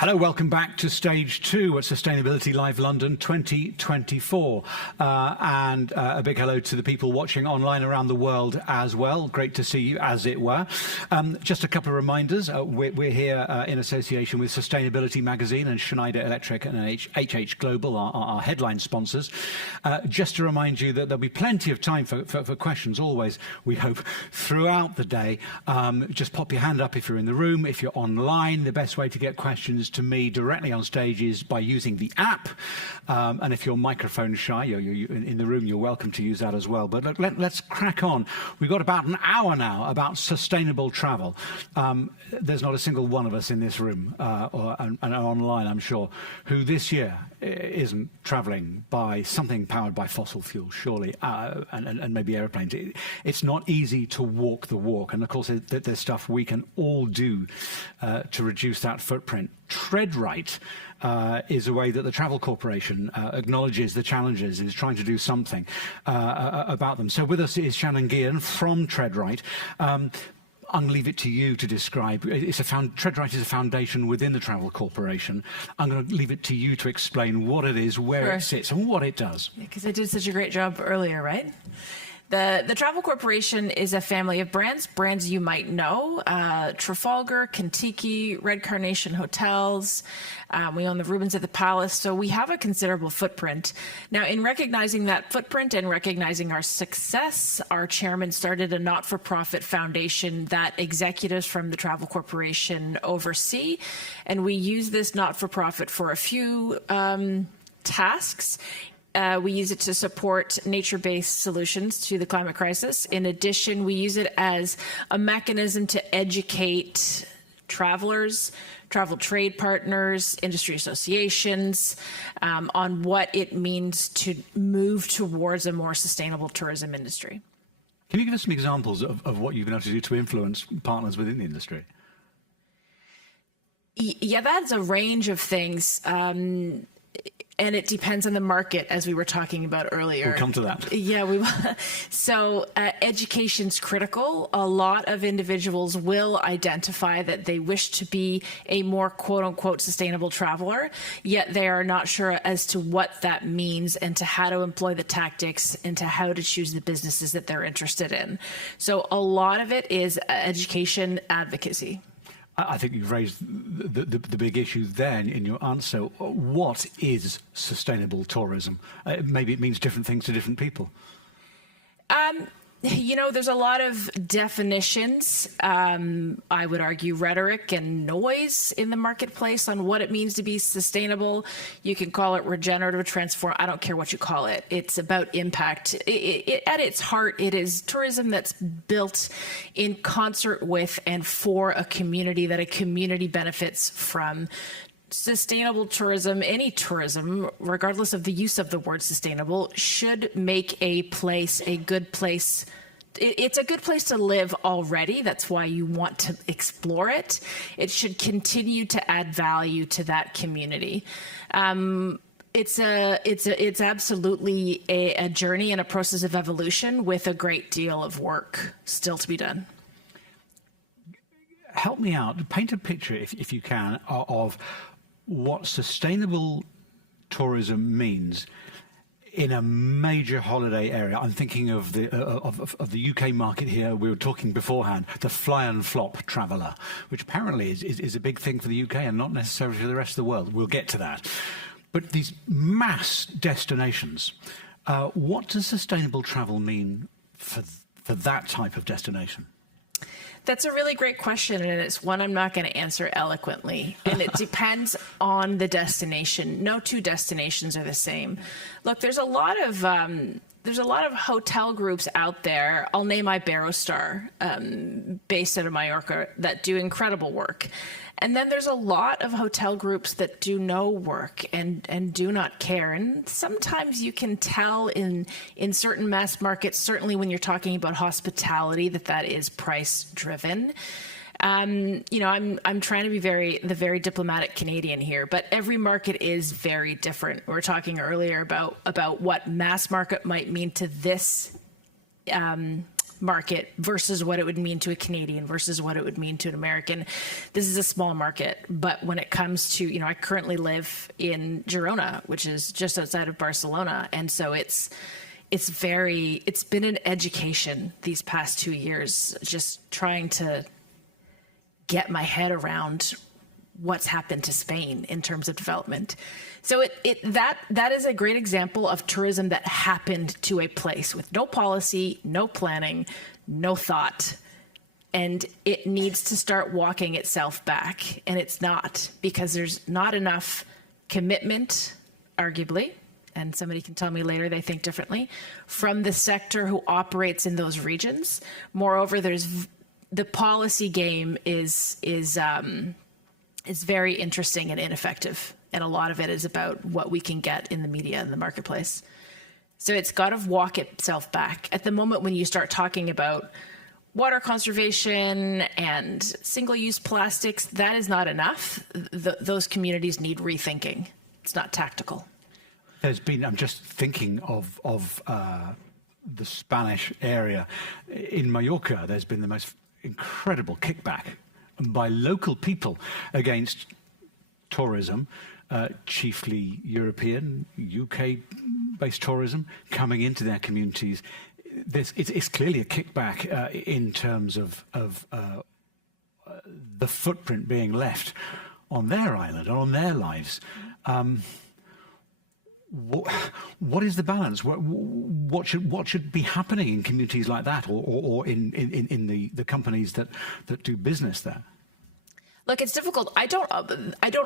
Hello, welcome back to Stage 2 at Sustainability Live London 2024. And a big hello to the people watching online around the world as well. Great to see you, as it were. Just a couple of reminders. We're here in association with Sustainability Magazine and Schneider Electric and HH Global, our headline sponsors. Just to remind you that there'll be plenty of time for questions, always, we hope, throughout the day. Just pop your hand up if you're in the room. If you're online, the best way to get questions to me directly on stage is by using the app. And if you're microphone shy, you're in the room, you're welcome to use that as well. But look, let's crack on. We've got about an hour now about sustainable travel. There's not a single one of us in this room and online, I'm sure, who this year isn't traveling by something powered by fossil fuels, surely, and maybe airplanes. It's not easy to walk the walk. And of course, there's stuff we can all do to reduce that footprint. Tread right is a way that the Travel Corporation acknowledges the challenges and is trying to do something about them. So with us is Shannon Guihan from Tread Right. I'm going to leave it to you to describe. Tread Right is a foundation within the Travel Corporation. I'm going to leave it to you to explain what it is, where it sits, and what it does. Because I did such a great job earlier, right? The Travel Corporation is a family of brands you might know. Trafalgar, Kentucky, Red Carnation Hotels. We own the Rubens at the Palace. So we have a considerable footprint. Now, in recognizing that footprint and recognizing our success, our chairman started a not-for-profit foundation that executives from the Travel Corporation oversee. And we use this not-for-profit for a few tasks. We use it to support nature-based solutions to the climate crisis. In addition, we use it as a mechanism to educate travelers, travel trade partners, industry associations on what it means to move towards a more sustainable tourism industry. Can you give us some examples of what you've been able to do to influence partners within the industry? Yeah, that's a range of things. And it depends on the market, as we were talking about earlier. We'll come to that. Yeah, we will. So education's critical. A lot of individuals will identify that they wish to be a more quote-unquote sustainable traveler, yet they are not sure as to what that means and to how to employ the tactics and to how to choose the businesses that they're interested in. So a lot of it is education advocacy. I think you've raised the big issue there in your answer. What is sustainable tourism? Maybe it means different things to different people. You know, there's a lot of definitions, I would argue rhetoric and noise in the marketplace on what it means to be sustainable. You can call it regenerative, transform. I don't care what you call it. It's about impact. At its heart, it is tourism that's built in concert with and for a community that a community benefits from. Sustainable tourism, any tourism, regardless of the use of the word sustainable, should make a place a good place. It's a good place to live already. That's why you want to explore it. It should continue to add value to that community. It's absolutely a journey and a process of evolution with a great deal of work still to be done. Help me out. Paint a picture, if you can, of what sustainable tourism means in a major holiday area. I'm thinking of the UK market here. We were talking beforehand, the fly and flop traveller, which apparently is a big thing for the UK and not necessarily for the rest of the world. We'll get to that. But these mass destinations, what does sustainable travel mean for that type of destination? That's a really great question, and it's one I'm not going to answer eloquently. And it depends on the destination. No two destinations are the same. Look, there's a lot of hotel groups out there. I'll name Iberostar, based out of Mallorca, that do incredible work. And then there's a lot of hotel groups that do no work and do not care. And sometimes you can tell in certain mass markets, certainly when you're talking about hospitality, that is price driven. You know, I'm trying to be the very diplomatic Canadian here, but every market is very different. We were talking earlier about what mass market might mean to this market versus what it would mean to a Canadian versus what it would mean to an American. This is a small market, but when it comes to, I currently live in Girona, which is just outside of Barcelona. And so it's been an education these past 2 years, just trying to get my head around what's happened to Spain in terms of development. So that is a great example of tourism that happened to a place with no policy, no planning, no thought. And it needs to start walking itself back. And it's not, because there's not enough commitment, arguably, and somebody can tell me later they think differently, from the sector who operates in those regions. Moreover, the policy game is very interesting and ineffective. And a lot of it is about what we can get in the media and the marketplace. So it's got to walk itself back. At the moment when you start talking about water conservation and single-use plastics, that is not enough. Those communities need rethinking. It's not tactical. I'm just thinking of the Spanish area. In Mallorca, there's been the most incredible kickback by local people against tourism, chiefly European, UK-based tourism coming into their communities. It's clearly a kickback in terms of the footprint being left on their island, on their lives. What is the balance? What should be happening in communities like that, or in the companies that do business there? Look, it's difficult. I don't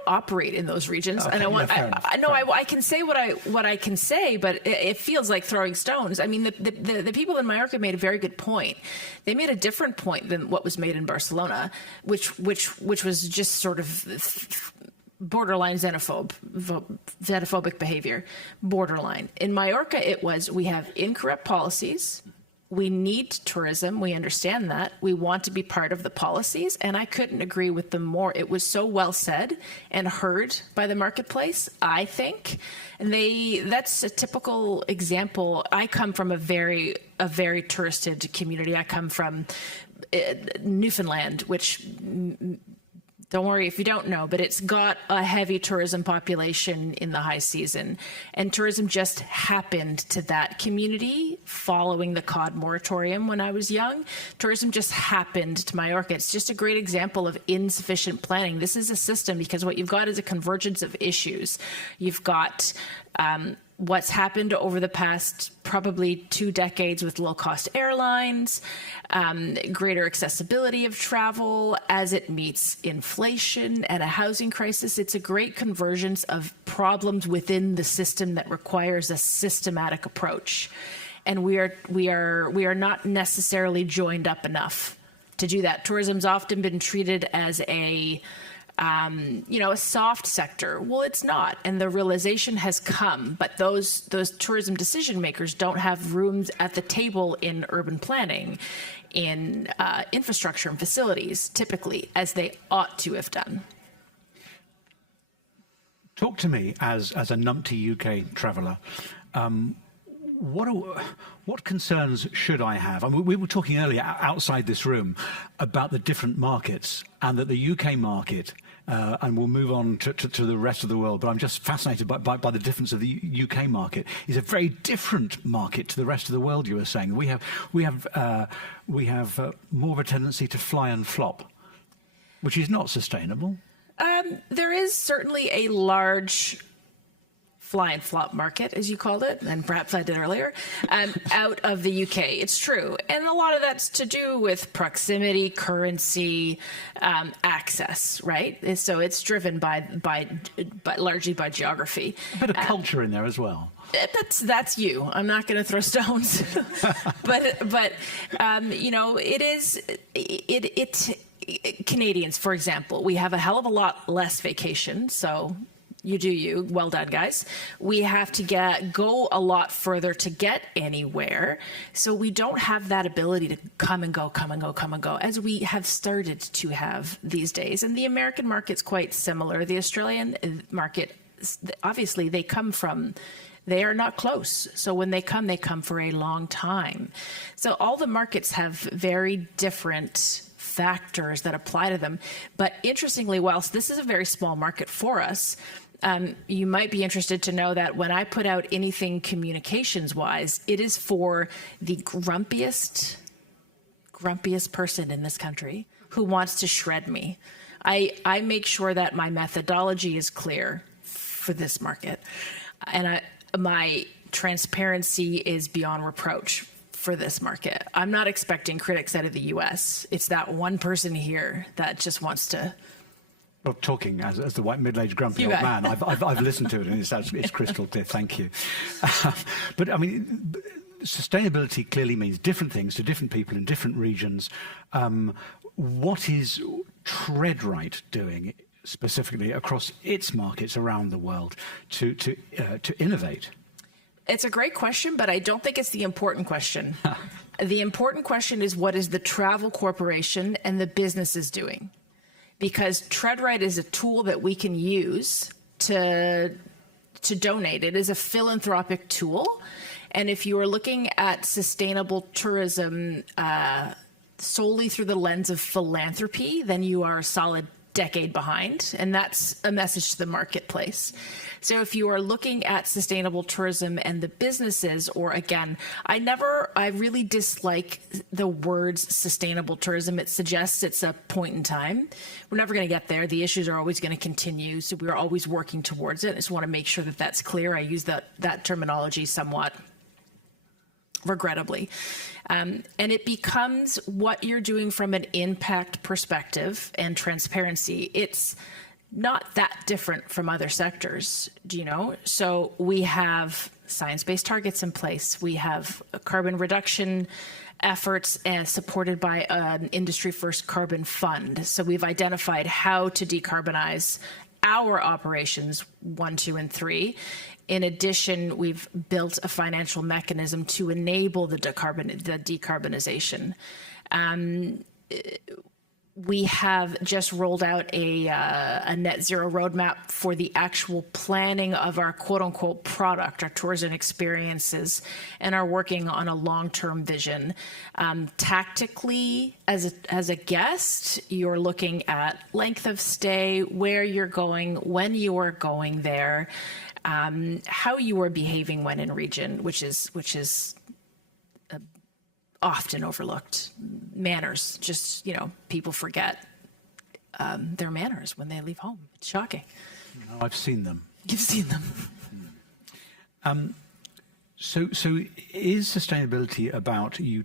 operate in those regions, okay, and I can say what I can say, but it feels like throwing stones. I mean, the people in Mallorca made a very good point. They made a different point than what was made in Barcelona, which was just sort of borderline xenophobic behavior. Borderline. In Mallorca, it was, we have incorrect policies. We need tourism. We understand that. We want to be part of the policies. And I couldn't agree with them more. It was so well said and heard by the marketplace, I think. And that's a typical example. I come from a very touristed community. I come from Newfoundland, which, don't worry if you don't know, but it's got a heavy tourism population in the high season. And tourism just happened to that community following the cod moratorium when I was young. Tourism just happened to Mallorca. It's just a great example of insufficient planning. This is a system because what you've got is a convergence of issues. You've got what's happened over the past probably 2 decades with low-cost airlines, greater accessibility of travel as it meets inflation and a housing crisis. It's a great convergence of problems within the system that requires a systematic approach. And we are not necessarily joined up enough to do that. Tourism's often been treated as a soft sector. Well, it's not. And the realization has come, but those tourism decision makers don't have rooms at the table in urban planning, in infrastructure and facilities, typically, as they ought to have done. Talk to me as a numpty UK traveller. What concerns should I have? I mean, we were talking earlier outside this room about the different markets, and that the UK market, and we'll move on to the rest of the world, but I'm just fascinated by the difference of the UK market. Is a very different market to the rest of the world. You were saying we have more of a tendency to fly and flop, which is not sustainable. There is certainly a large fly and flop market, as you called it, and perhaps I did earlier, out of the UK. It's true. And a lot of that's to do with proximity, currency, access, right? So it's driven by largely by geography. A bit of culture in there as well. That's you. I'm not going to throw stones, but Canadians, for example, we have a hell of a lot less vacation, so you do you. Well done, guys. We have to go a lot further to get anywhere. So we don't have that ability to come and go, as we have started to have these days. And the American market's quite similar. The Australian market, obviously, they come from They are not close. So when they come for a long time. So all the markets have very different factors that apply to them. But interestingly, whilst this is a very small market for us, you might be interested to know that when I put out anything communications-wise, it is for the grumpiest person in this country who wants to shred me. I make sure that my methodology is clear for this market. And my transparency is beyond reproach for this market. I'm not expecting critics out of the US. It's that one person here that just wants to. Well, talking as the white middle-aged grumpy old man, I've listened to it and it's crystal clear. Thank you. But I mean, sustainability clearly means different things to different people in different regions. What is TreadRight doing specifically across its markets around the world to innovate? It's a great question, but I don't think it's the important question. The important question is, what is the travel corporation and the businesses doing? Because TreadRight is a tool that we can use to donate. It is a philanthropic tool. And if you are looking at sustainable tourism solely through the lens of philanthropy, then you are a solid decade behind. And that's a message to the marketplace. So if you are looking at sustainable tourism and the businesses, or again, I really dislike the words sustainable tourism. It suggests it's a point in time. We're never going to get there. The issues are always going to continue. So we're always working towards it. I just want to make sure that that's clear. I use that terminology somewhat regrettably. And it becomes what you're doing from an impact perspective and transparency. It's not that different from other sectors, do you know? So we have science-based targets in place. We have carbon reduction efforts supported by an industry-first carbon fund. So we've identified how to decarbonize our operations 1, 2, and 3. In addition, we've built a financial mechanism to enable the decarbonization. We have just rolled out a net zero roadmap for the actual planning of our quote unquote product, our tours and experiences, and are working on a long-term vision. Tactically, as a guest, you're looking at length of stay, where you're going, when you are going there, how you are behaving when in region, which is often overlooked. Manners, just, people forget their manners when they leave home. It's shocking. No, I've seen them. You've seen them. So is sustainability about you,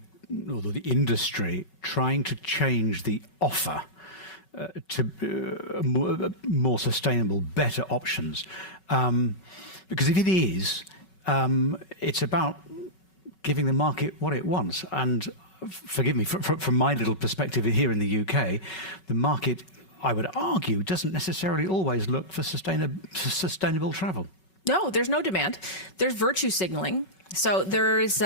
or the industry, trying to change the offer to more sustainable, better options? Because if it is, it's about giving the market what it wants. And forgive me, from my little perspective here in the UK, the market, I would argue, doesn't necessarily always look for sustainable travel. No, there's no demand. There's virtue signaling. So there is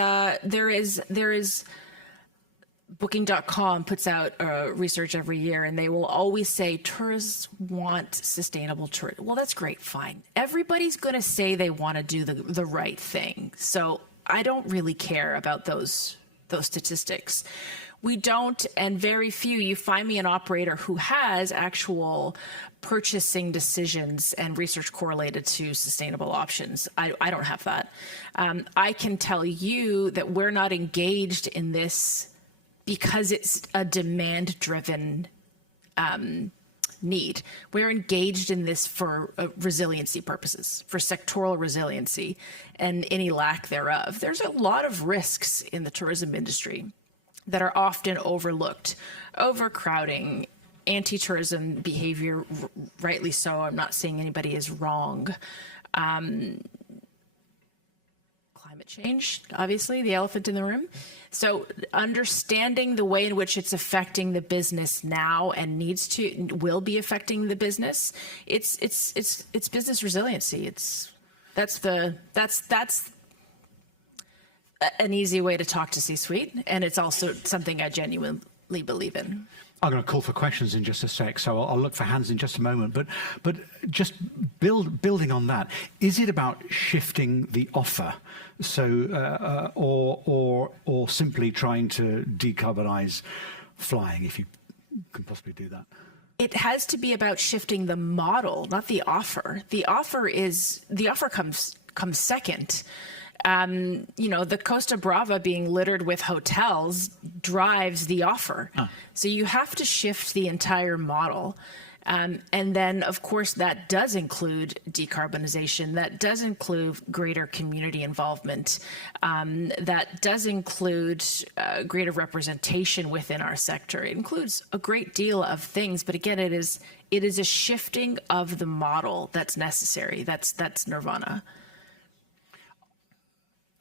Booking.com puts out research every year, and they will always say tourists want sustainable tourism. Well, that's great, fine. Everybody's going to say they want to do the right thing. So I don't really care about those statistics. We don't, and very few. You find me an operator who has actual purchasing decisions and research correlated to sustainable options. I don't have that. I can tell you that we're not engaged in this because it's a demand-driven need. We're engaged in this for resiliency purposes, for sectoral resiliency and any lack thereof. There's a lot of risks in the tourism industry that are often overlooked. Overcrowding, anti-tourism behavior, rightly so. I'm not saying anybody is wrong. Climate change, obviously, the elephant in the room. So understanding the way in which it's affecting the business now and will be affecting the business, it's business resiliency. That's an easy way to talk to C-suite, and it's also something I believe in. I'm going to call for questions in just a sec, so I'll look for hands in just a moment. But just building on that, is it about shifting the offer, so or simply trying to decarbonise flying, if you can possibly do that? It has to be about shifting the model, not the offer. The offer comes second. The Costa Brava being littered with hotels drives the offer. So you have to shift the entire model. And then, of course, that does include decarbonization. That does include greater community involvement. That does include greater representation within our sector. It includes a great deal of things. But again, it is a shifting of the model that's necessary. That's nirvana.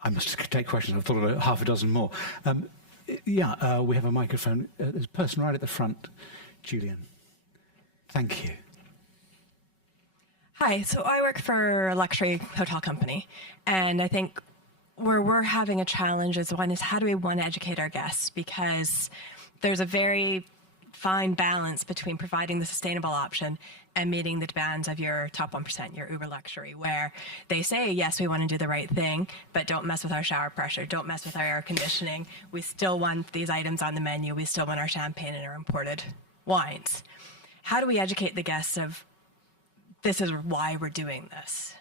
I must take questions. I've thought of half a dozen more. We have a microphone. There's a person right at the front. Julian. Thank you. Hi, so I work for a luxury hotel company, and I think where we're having a challenge is how do we want to educate our guests? Because there's a very fine balance between providing the sustainable option and meeting the demands of your top 1%, your uber luxury, where they say, yes, we want to do the right thing, but don't mess with our shower pressure, don't mess with our air conditioning. We still want these items on the menu. We still want our champagne and our imported wines. How do we educate the guests of this is why we're doing this?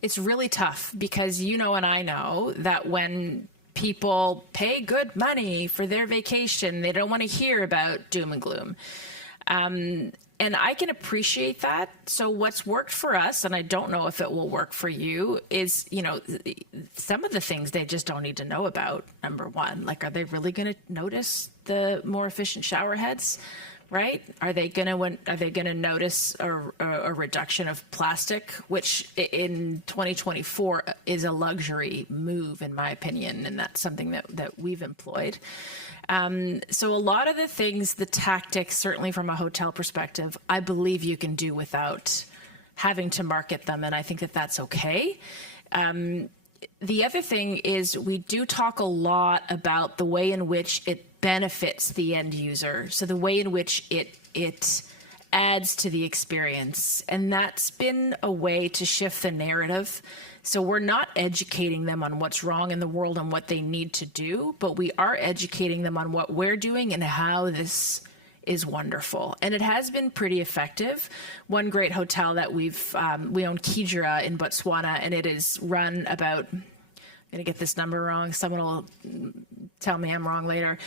It's really tough because you know and I know that when people pay good money for their vacation, they don't want to hear about doom and gloom. And I can appreciate that. So what's worked for us, and I don't know if it will work for you, is, some of the things they just don't need to know about, number one. Like, are they really going to notice the more efficient shower heads? Right? Are they going to notice a reduction of plastic, which in 2024 is a luxury move, in my opinion, and that's something that we've employed. So a lot of the things, the tactics, certainly from a hotel perspective, I believe you can do without having to market them, and I think that that's okay. The other thing is we do talk a lot about the way in which it benefits the end user. So the way in which it adds to the experience. And that's been a way to shift the narrative. So we're not educating them on what's wrong in the world and what they need to do, but we are educating them on what we're doing and how this is wonderful. And it has been pretty effective. One great hotel that we own Kidra in Botswana, and it is run about, I'm going to get this number wrong. Someone will tell me I'm wrong later.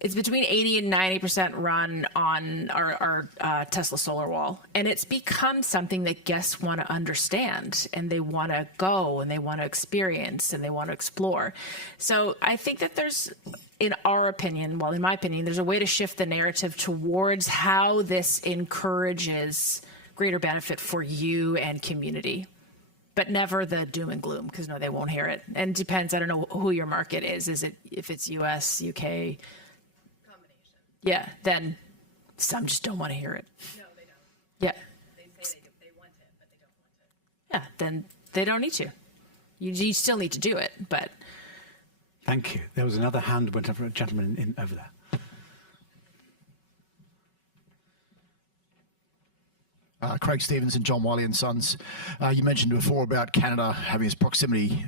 It's between 80 and 90% run on our Tesla solar wall. And it's become something that guests want to understand, and they want to go, and they want to experience, and they want to explore. So I think that there's, in my opinion, there's a way to shift the narrative towards how this encourages greater benefit for you and community. But never the doom and gloom, because no, they won't hear it. And it depends, I don't know who your market is. Is it, if it's US, UK? Yeah, then some just don't want to hear it. No, they don't. Yeah. They say they want it, but they don't want it. Yeah, then they don't need to. You still need to do it, but. Thank you. There was another hand went up for a gentleman over there. Craig Stevenson, John Wiley and Sons. You mentioned before about Canada having its proximity,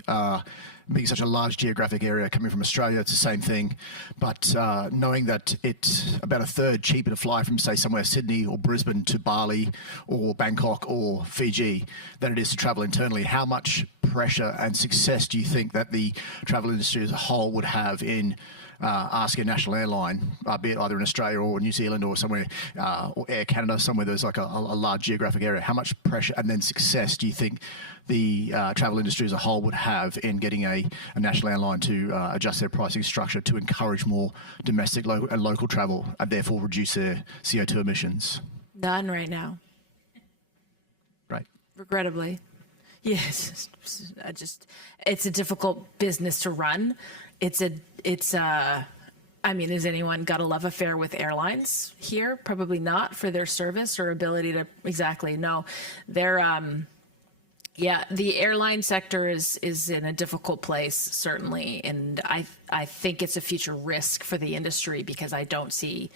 being such a large geographic area coming from Australia. It's the same thing, but knowing that it's about a third cheaper to fly from, say, somewhere Sydney or Brisbane to Bali or Bangkok or Fiji than it is to travel internally, how much pressure and success do you think that the travel industry as a whole would have in asking a national airline, be it either in Australia or New Zealand or somewhere, or Air Canada, somewhere there's like a large geographic area, how much pressure and then success do you think the travel industry as a whole would have in getting a national airline to adjust their pricing structure to encourage more domestic and local travel and therefore reduce their CO2 emissions? None right now. Right. Regrettably. Yes, it's a difficult business to run. I mean, has anyone got a love affair with airlines here? Probably not, for their service or ability to, exactly, no. Yeah, the airline sector is in a difficult place, certainly, and I think it's a future risk for the industry because I don't see,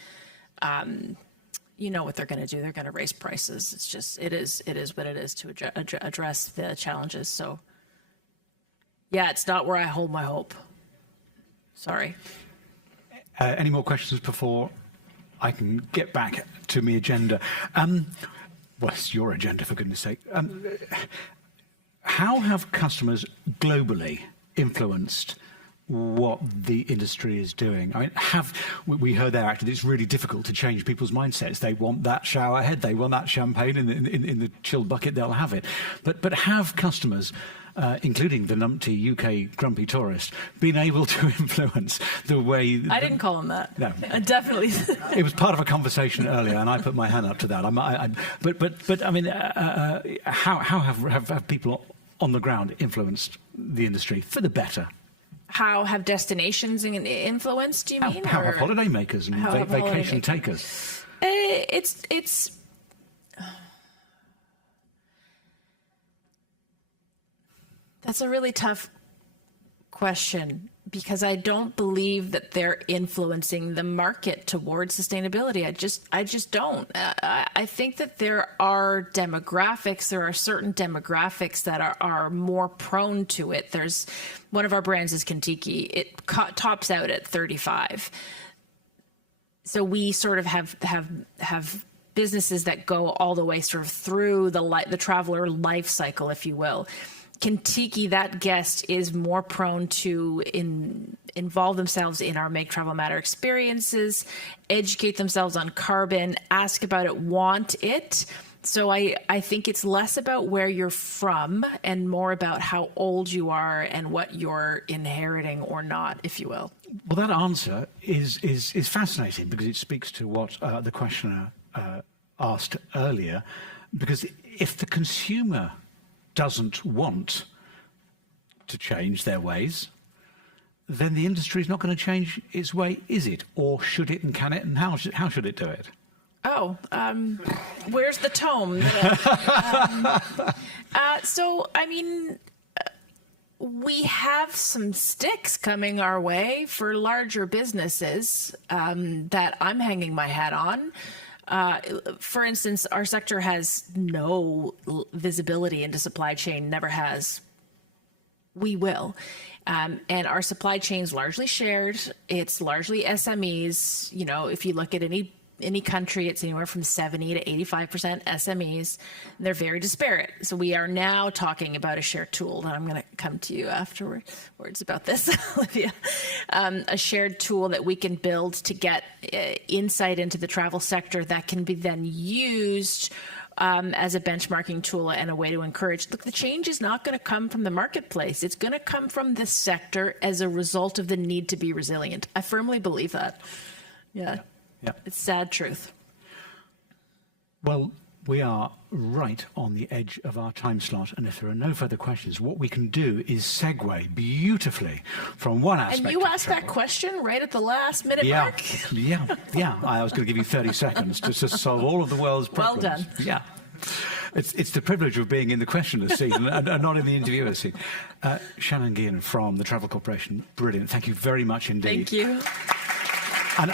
what they're going to do. They're going to raise prices. It's just it is what it is to address the challenges. So, yeah, it's not where I hold my hope. Sorry. Any more questions before I can get back to my agenda? Well, it's your agenda, for goodness sake. How have customers globally influenced what the industry is doing? I mean, we heard there actually it's really difficult to change people's mindsets. They want that shower head, they want that champagne in the chilled bucket, they'll have it. But have customers, including the numpty UK grumpy tourist, been able to influence the way... I didn't call him that. No. Definitely. It was part of a conversation earlier, and I put my hand up to that. But I mean, how have people on the ground influenced the industry for the better? How have destinations influenced, do you mean? How have holidaymakers and vacation takers? That's a really tough question because I don't believe that they're influencing the market towards sustainability. I just don't. I think that there are demographics. There are certain demographics that are more prone to it. There's one of our brands is Kentucky. It tops out at 35. So we sort of have businesses that go all the way sort of through the traveler life cycle, if you will. Kentucky, that guest is more prone to involve themselves in our Make Travel Matter experiences, educate themselves on carbon, ask about it, want it. So I think it's less about where you're from and more about how old you are and what you're inheriting or not, if you will. Well, that answer is fascinating because it speaks to what the questioner asked earlier. Because if the consumer doesn't want to change their ways, then the industry is not going to change its way, is it? Or should it, and can it, and how should it do it? Oh, where's the tome? So, I mean, we have some sticks coming our way for larger businesses that I'm hanging my hat on. For instance, our sector has no visibility into supply chain, never has. We will. And our supply chain is largely shared. It's largely SMEs. You know, if you look at any country, it's anywhere from 70 to 85% SMEs. They're very disparate. So we are now talking about a shared tool that I'm going to come to you afterwards about this, Olivia. A shared tool that we can build to get insight into the travel sector that can be then used as a benchmarking tool and a way to encourage. Look, the change is not going to come from the marketplace. It's going to come from this sector as a result of the need to be resilient. I firmly believe that. Yeah. Yeah. It's sad truth. Well, we are right on the edge of our time slot, and if there are no further questions, what we can do is segue beautifully from one aspect. And you asked that question right at the last minute mark? Yeah. I was going to give you 30 seconds to solve all of the world's problems. Well done. Yeah. It's the privilege of being in the questioner's seat and not in the interviewer's seat. Shannon Guihan from the Travel Corporation, brilliant. Thank you very much indeed. Thank you. And